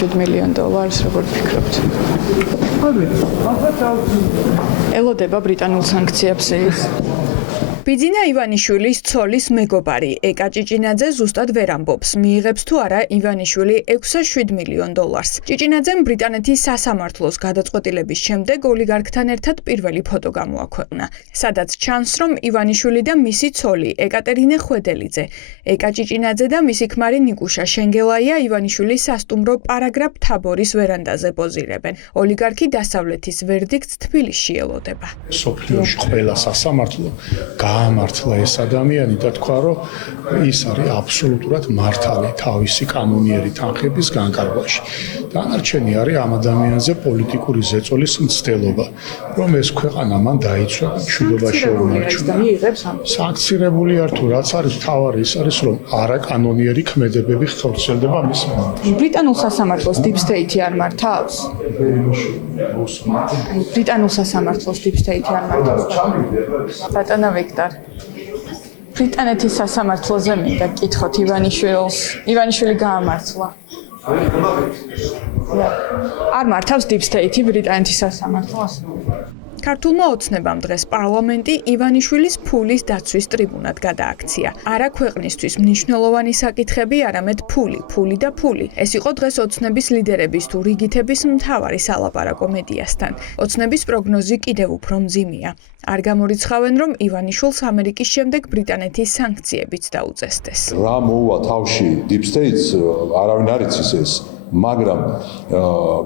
$7 მილიონ, როგორ ფიქრობთ? ელოდება ბრიტანულ სანქციებს ის? ბიძინა ივანიშვილის ცოლის მეგობარი ეკა ჭიჭინაძე ზუსტად ვერ ამბობს, მიიღებს თუ არა ივანიშვილი $6-7 მილიონ. ჭიჭინაძემ ბრიტანეთის სასამართლოს გადაწყვეტილების შემდეგ ოლიგარქთან ერთად პირველი ფოტო გამოაქვეყნა, სადაც ჩანს, რომ ივანიშვილი და მისი ცოლი ეკატერინე ხვედელიძე, ეკა ჭიჭინაძე და მისი ქმარი ნიკუშა შენგელაია ივანიშვილის სასტუმრო პარაგრაფ თაბორის ვერანდაზე პოზირებენ. ოლიგარქი დასავლეთის ვერდიქტს თბილისში ელოდება. სოფლიოში ყველა სასამართლო გაამართლა ეს ადამიანი და თქვა, რომ ის არის აბსოლუტურად მართალი თავისი კანონიერი თანხების განკარგვაში. დანარჩენი არის ამ ადამიანზე პოლიტიკური ზეწოლის მცდელობა, რომ ეს ქვეყანა მან დაიცვა, მშვიდობაში შეუმარჩუნა. სანქცირებული არ თუ რაც არის თავარი ის არის, რომ არაკანონიერი ქმედებები ხორციელდება მის მიმართ. ბრიტანულ სასამართლოს Deep State არ მართავს? ბრიტანულ სასამართლოს Deep State არ მართავს? ბატონო ვიქტორ, ბრიტანეთის სასამართლოზე მინდა გკითხოთ ივანიშვილი გაამართლა. არ მართავს Deep State ბრიტანეთის სასამართლოს? ქართულმა ოცნებამ დღეს პარლამენტი ივანიშვილის ფულის დაცვის ტრიბუნად გადააქცია. არა ქვეყნისთვის მნიშვნელოვანი საკითხები, არამედ ფული და ფული. ეს იყო დღეს ოცნების ლიდერების თუ რიგითების მთავარი სალაპარაკო მედიასთან. ოცნების პროგნოზი კიდევ უფრო მძიმეა. არ გამორიცხავენ, რომ ივანიშვილს ამერიკის შემდეგ ბრიტანეთის სანქციებიც დაუწესდეს. რა მოუვა თავში Deep States, არავინ არ იცის ეს. მაგრამ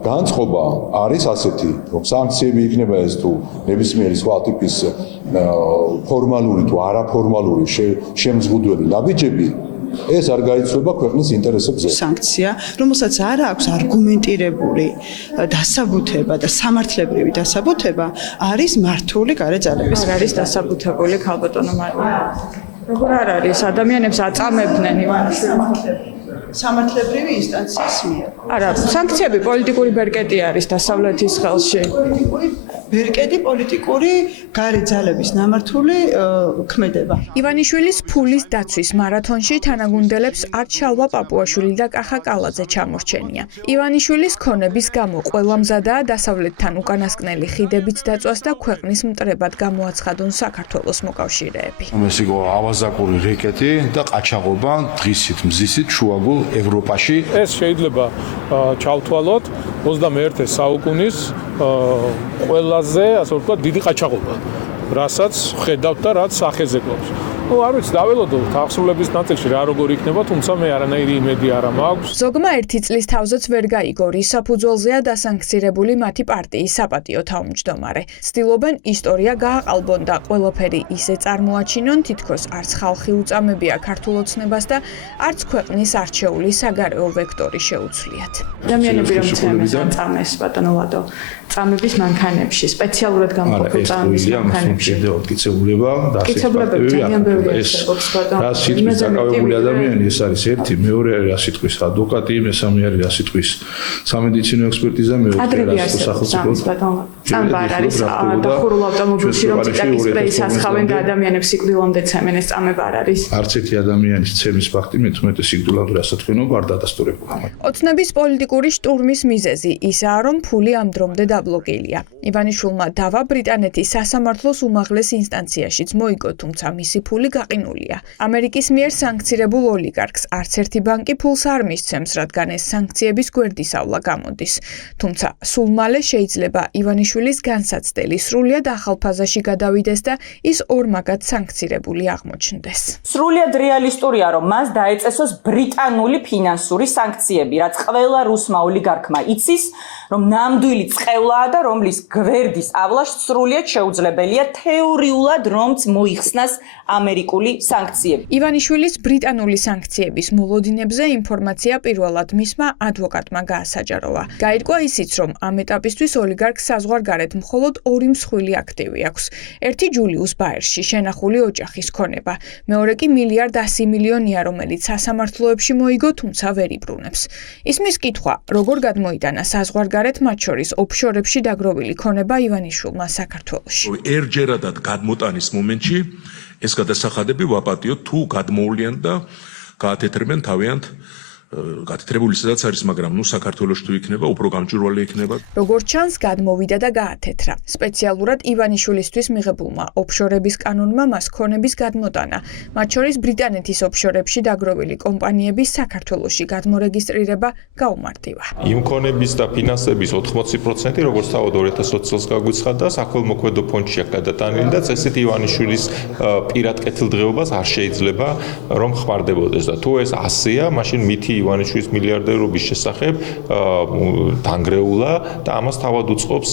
განწყობა არის ასეთი, რომ სანქციები იქნება ეს თუ ნებისმიერი სხვა ტიპის ფორმალური თუ არაფორმალური შემზღუდველი ნაბიჯები, ეს არ გაიცვლება ქვეყნის ინტერესებზე. სანქცია, რომელსაც არ აქვს არგუმენტირებული დასაბუთება და სამართლებრივი დასაბუთება, არის მართული გარეძალების. არ არის დასაბუთებული ქალბატონო მარია. როგორ არ არის? ადამიანებს აწამებდნენ ივანიშვილს. სამართლებრივი ინსტანციის მიერ. არა, სანქციები პოლიტიკური ბერკეტი არის დასავლეთის ხელში. ბერკეტი პოლიტიკური გარეძალების ნამართული ქმედება. ივანიშვილის ფულის დაცვის მარათონში თანაგუნდელებს არჩალვა პაპუაშვილი და კახა კალაძე ჩამორჩენია. ივანიშვილის ქონების გამო ყველა მზადაა დასავლეთთან უკანასკნელი ხიდებით დაწვას და ქვეყნის მტრებად გამოაცხადონ საქართველოს მოკავშირეები. ეს იყო ავაზაკური რეკეტი და ყაჩაღობა დღისით მზისით შუაგულ ევროპაში. ეს შეიძლება ჩავთვალოთ 21 საუკუნის ყველაზე, ასე ვთქვათ, დიდი ყაჩაღობა, რასაც ხედავთ და რაც სახეზე გვაქვს. არ ვიცი, დაველოდოთ აღსრულების ნაწილში რა როგორ იქნება, თუმცა მე არანაირი იმედი არ მაქვს. ზოგმა ერთი წლის თავზეც ვერ გაიგო, რის საფუძველზეა დასანქცირებული მათი პარტიის საპატიო თავმჯდომარე. ცდილობენ ისტორია გააყალბონ და ყველაფერი ისე წარმოაჩინონ, თითქოს არც ხალხი უწამებია ქართულ ოცნებას და არც ქვეყნის არჩეული საგარეო ვექტორი შეუცვლიათ. ადამიანები რომ ცემენ წამეს, ბატონო ლადო, წამების მანქანებში, სპეციალურად გამოყოფილ წამების მანქანებში. რა სიტყვის დაკავებული ადამიანი ეს არის ერთი, მეორე არის რა სიტყვის ადვოკატი, მესამე არის რა სიტყვის სამედიცინო ექსპერტიზა, მეოთხე რა სახელმწიფო წამბარ არის დახურულ ავტომობილში რომ ციტაკის სპრეის ასხავენ და ადამიანებს სიკვდილამდე ცემენ, ეს წამება არ არის. არც ერთი ადამიანის ცემის ფაქტი მე-11 სიკვდილამდე ასათქენობა არ დადასტურებულა. ოცნების პოლიტიკური შტურმის მიზეზი ისაა, რომ ფული ამ დრომდე დაბლოკილია. ივანიშვილმა დავა ბრიტანეთის სასამართლოს უმაღლეს ინსტანციაშიც მოიგო, თუმცა მისი ფული გაყინულია. ამერიკის მიერ სანქცირებულ ოლიგარქს არც ერთი ბანკი ფულს არ მისცემს, რადგან ეს სანქციების გვერდისავლა გამოდის. თუმცა სულ მალე შეიძლება ივანიშვილის განსაცდელი სრულიად ახალ ფაზაში გადავიდეს და ის ორმაგად სანქცირებული აღმოჩნდეს. სრულიად რეალისტურია, რომ მას დაეწესოს ბრიტანული ფინანსური სანქციები, რაც ყველა რუსმა ოლიგარქმა იცის, რომ ნამდვილი წყევლაა და რომლის გვერდის ავლაშ სრულიად შეუძლებელია თეორიულად რომც მოიხსნას ამერიკული სანქციები. ივანიშვილის ბრიტანული სანქციების მოლოდინებზე ინფორმაცია პირველად მისმა ადვოკატმა გაასაჯაროვა. გაირკვა ისიც, რომ ამ ეტაპისთვის ოლიგარქს საზღვარგარეთ მხოლოდ 2 მსხვილი აქტივი აქვს. ერთი ჯულიუს ბაერში შენახული ოჯახის ქონება, მეორე კი $1.1 მილიარდია, რომელიც სასამართლოებში მოიგო, თუმცა ვერ იბრუნებს. ისმის კითხვა, როგორ გადმოიტანა საზღვარგარეთ, მათ შორის ოფშორებში დაგროვილი ქონება ივანიშვილმა საქართველოში. ერჯერადად გადმოტანის მომენტში ეს გადასახადები ვაპატიოთ თუ გადმოვლიან და გაათეთრებენ თავიანთ გათეთრებული სადაც არის, მაგრამ საქართველოს თუ იქნება, უფრო გამჭვირვალე იქნება. როგორც ჩანს, გადმოვიდა და გაათეთრა. სპეციალურად ივანიშვილისთვის მიღებულმა ოფშორების კანონმა მას ქონების გადმოტანა, მათ შორის ბრიტანეთის ოფშორებში დაგროვილი კომპანიების საქართველოში გადმორეგისტრირება გაუმარტივა. იმ ქონების და ფინანსების 80%, როგორც თავად 2020 წელს გაგვიცხადა, საქველმოქმედო ფონდშია გადატანილი და წესით ივანიშვილის პირად კეთილდღეობას არ შეიძლება რომ ხმარდებოდეს და თუ ეს 100-ია, მაშინ მითი ივანიშვილის მილიარდერობის შესახებ დანგრეულა და ამას თავად უწყობს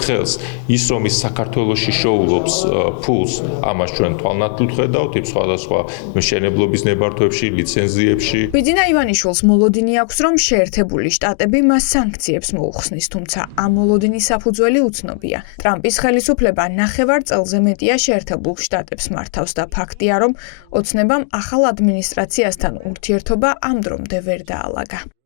ხელს. ის რომ ის საქართველოში შოულობს ფულს, ამას ჩვენ თვალნათლად ხედავთ იმ სხვადასხვა მშენებლობის ნებართვებში, ლიცენზიებში. ბიძინა ივანიშვილს მოლოდინი აქვს, რომ შეერთებული შტატები მას სანქციებს მოუხსნის, თუმცა ამ მოლოდინის საფუძველი უცნობია. ტრამპის ხელისუფლება ნახევარ წელზე მეტია შეერთებულ შტატებს მართავს და ფაქტია, რომ ოცნებამ ახალ ადმინისტრაციასთან ურთიერთობა ამ დრომდე ვერ დაალაგა.